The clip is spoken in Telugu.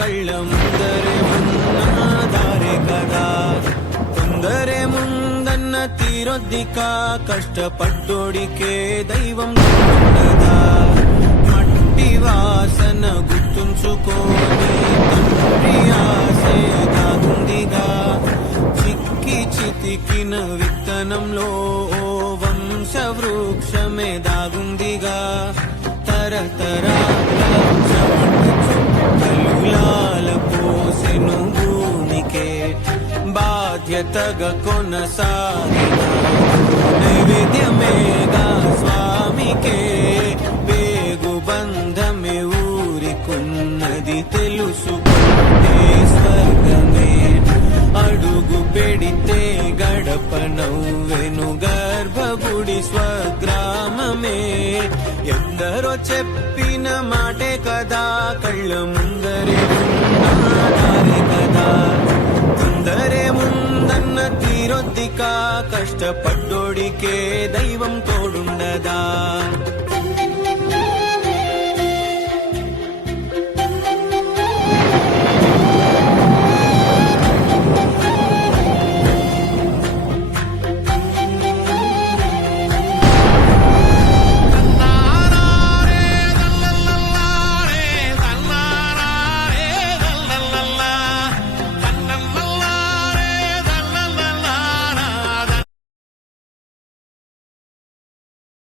కళ్ళ ముందరే ఉన్నదారే కదా. తొందరే ముందన్న తీరొద్దిక కష్టపడ్డోడికే దైవం ఉండదా. మట్టి వాసన గుర్తుంచుకోని తండ్రి ఆశే దాగుందిగా. చిక్కి చితికిన విత్తనంలో ఓ వంశ వృక్షమే దాగుందిగా. తరతరాల చుట్టలులాల పోసెను భూమికే బాధ్యతగా కొనసాగిన నైవేద్యమేగా స్వామికే. వేగు బంధమే ఊరికున్నది తెలుసుకుంటే స్వర్గమే. అడుగు పెడితే గడప నవ్వెను గర్భగుడి స్వగ్రామమే. ఎందరో చెప్పిన మాటే కదా కళ్ళ ముందరే ఉన్నదారే కదా. తొందరే ముందన్న తీరొద్దిక కష్టపడ్డోడికే దైవం తోడుండదా.